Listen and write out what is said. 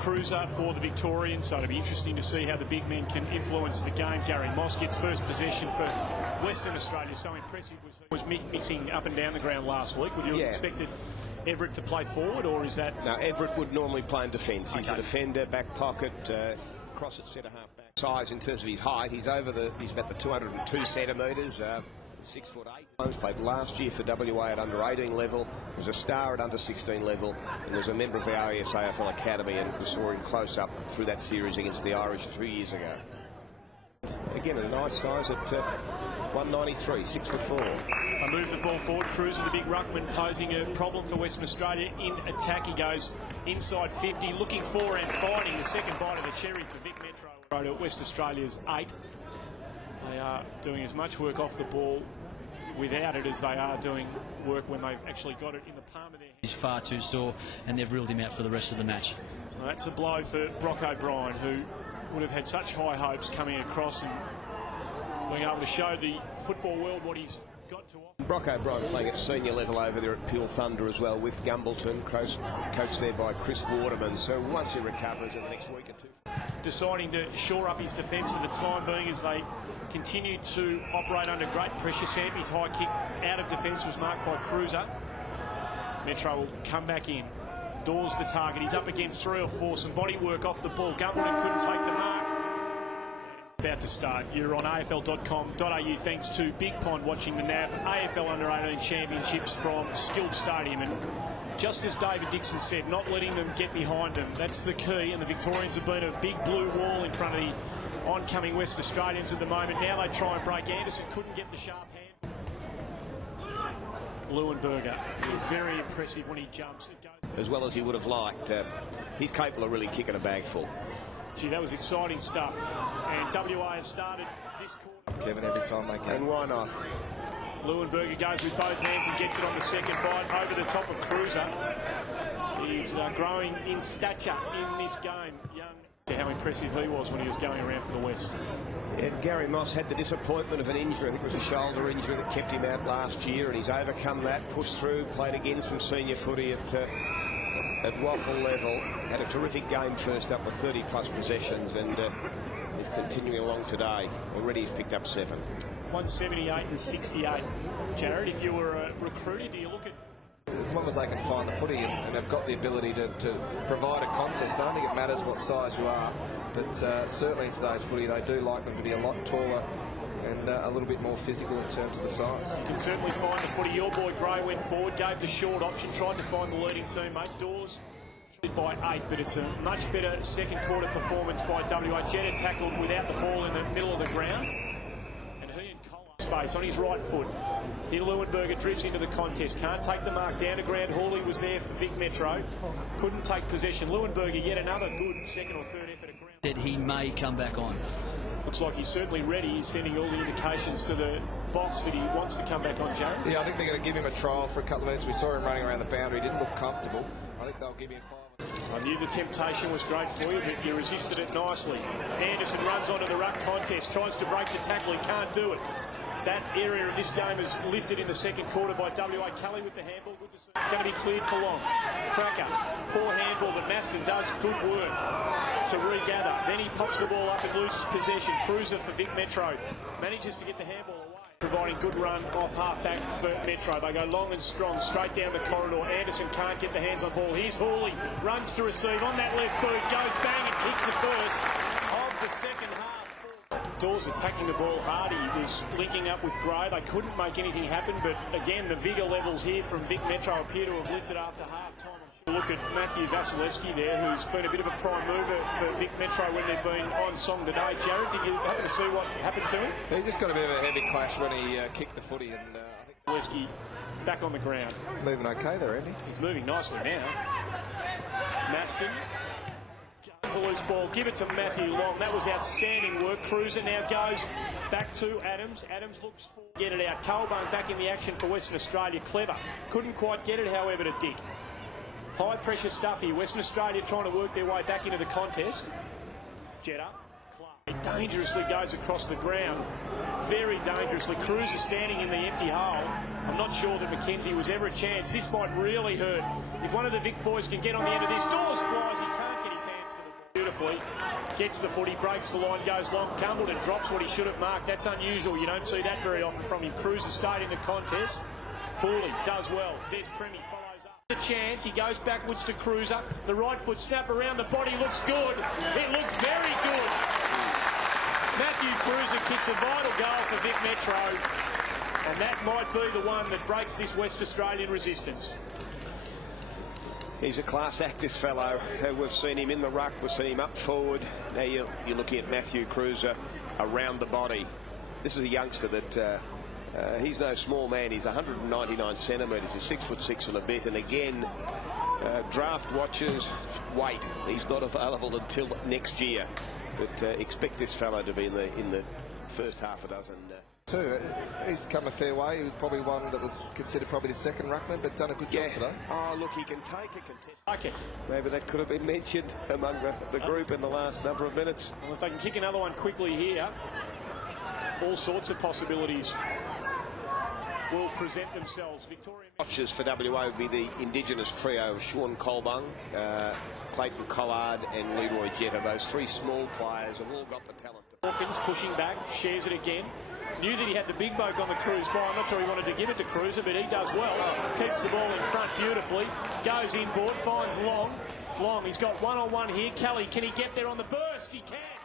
Kreuzer for the Victorians, so it'll be interesting to see how the big men can influence the game. Gary Moss gets first possession for Western Australia. So impressive was mixing up and down the ground last week. Would you have expected Everett to play forward, or is that... No, Everett would normally play in defence. He's a defender, back pocket, cross at centre half back. Size in terms of his height, he's about the 202 centimetres. 6'8". Holmes played last year for WA at under 18 level, was a star at under 16 level, and was a member of the RES AFL Academy, and we saw him close up through that series against the Irish 2 years ago. Again, a nice size at 193, 6'4". I move the ball forward. Kreuzer, the big ruckman, posing a problem for Western Australia. In attack, he goes inside 50, looking for and finding the second bite of the cherry for Vic Metro. West Australia's 8. They are doing as much work off the ball without it as they are doing work when they've actually got it in the palm of their hand. He's far too sore, and they've ruled him out for the rest of the match. Well, that's a blow for Brock O'Brien, who would have had such high hopes coming across and being able to show the football world what he's got to offer. Brock O'Brien playing at senior level over there at Peel Thunder as well, with Gumbleton, coached there by Chris Waterman. So once he recovers in the next week or two, deciding to shore up his defence for the time being as they continue to operate under great pressure. Sampy's high kick out of defence was marked by Kreuzer. Metro will come back in. Dawes the target. He's up against 3 or 4. Some body work off the ball. Gumbleton couldn't take the mark. About to start. You're on AFL.com.au thanks to BigPond watching the NAB AFL U18 Championships from Skilled Stadium. And just as David Dixon said, not letting them get behind them. That's the key. And the Victorians have been a big blue wall in front of the oncoming West Australians at the moment. Now they try and break. Anderson couldn't get the sharp hand. Leuenberger, very impressive when he jumps. It goes as well as he would have liked. He's capable of really kicking a bag full. Gee, that was exciting stuff. And WA has started this quarter. Kevin, every time they can. And why not? Leuenberger goes with both hands and gets it on the second bite over the top of Kreuzer. He's growing in stature in this game. How impressive he was when he was going around for the West. And Gary Moss had the disappointment of an injury. I think it was a shoulder injury that kept him out last year, and he's overcome that, pushed through, played again some senior footy at Waffle level. Had a terrific game first up with 30+ possessions, and is continuing along today. Already he's picked up 7. 178 and 68. Jared, if you were a recruiter, do you look at... As long as they can find the footy and have got the ability to provide a contest, I don't think it matters what size you are, but certainly in today's footy they do like them to be a lot taller and a little bit more physical in terms of the size. You can certainly find the footy. Your boy Gray went forward, gave the short option, tried to find the leading teammate. Dawes by 8, but it's a much better second quarter performance by WA. Jetta tackled without the ball in the middle of the ground, and he and Collar space on his right foot. Here Leuenberger drifts into the contest, can't take the mark down to ground. Hawley was there for Vic Metro, couldn't take possession. Leuenberger yet another good second or third effort at ground. That he may come back on. Looks like he's certainly ready. He's sending all the indications to the box that he wants to come back on, Jared. Yeah, I think they're going to give him a trial for a couple of minutes. We saw him running around the boundary. He didn't look comfortable. I think they'll give him 5. I knew the temptation was great for you, but you resisted it nicely. Anderson runs onto the ruck contest, tries to break the tackle, he can't do it. That area of this game is lifted in the second quarter by WA. Kelly with the handball, good to see. Going to be cleared for long. Cracker, poor handball, but Maston does good work to regather. Then he pops the ball up and loses possession. Kreuzer for Vic Metro manages to get the handball away, providing good run off half-back for Metro. They go long and strong, straight down the corridor. Anderson can't get the hands on ball. Here's Hawley, runs to receive on that left boot, goes bang and kicks the first of the second half. Dawes attacking the ball hard. He was linking up with Gray. They couldn't make anything happen, but again, the vigour levels here from Vic Metro appear to have lifted after half-time. Look at Matthew Vasilevsky there, who's been a bit of a prime mover for Vic Metro when they've been on song today. Jared, did you happen to see what happened to him? He just got a bit of a heavy clash when he kicked the footy, and I think Vasilevsky back on the ground. He's moving okay there, Andy. He's moving nicely now. Maston. It's a loose ball. Give it to Matthew Long. That was outstanding work. Kreuzer now goes back to Adams. Adams looks for get it out. Colburn back in the action for Western Australia. Clever. Couldn't quite get it, however, to Dick. High pressure stuff here. Western Australia trying to work their way back into the contest. Jetta. Clark dangerously goes across the ground. Very dangerously. Kreuzer standing in the empty hole. I'm not sure that McKenzie was ever a chance. This might really hurt. If one of the Vic boys can get on the end of this, Dawes flies. He can't get his hands to Beautifully. Gets the footy, breaks the line, goes long. Cumbledon drops what he should have marked. That's unusual. You don't see that very often from him. Kreuzer stayed in the contest. Hooley does well. There's Premi, follows up. A chance. He goes backwards to Kreuzer. The right foot snap around the body looks good. It looks very good. Matthew Kreuzer kicks a vital goal for Vic Metro. And that might be the one that breaks this West Australian resistance. He's a class act, this fellow. We've seen him in the ruck, we've seen him up forward. Now you're looking at Matthew Kreuzer around the body. This is a youngster that he's no small man. He's 199 centimetres. He's 6'6" and a bit. And again, draft watchers wait. He's not available until next year. But expect this fellow to be in the first half a dozen. He's come a fair way. He was probably one that was considered probably the second ruckman, but done a good job today. Oh, look, he can take a contest. Okay. Maybe that could have been mentioned among the group in the last number of minutes. Well, if they can kick another one quickly here, all sorts of possibilities will present themselves. Victoria Watchers for WA would be the Indigenous trio of Sean Colbung, Clayton Collard and Leroy Jetta. Those three small players have all got the talent. Hawkins pushing back, shares it again. Knew that he had the big bloke on the cruise by. I'm not sure he wanted to give it to Kreuzer, but he does well. Keeps the ball in front beautifully. Goes inboard, finds Long. Long, he's got one-on-one here. Kelly, can he get there on the burst? He can.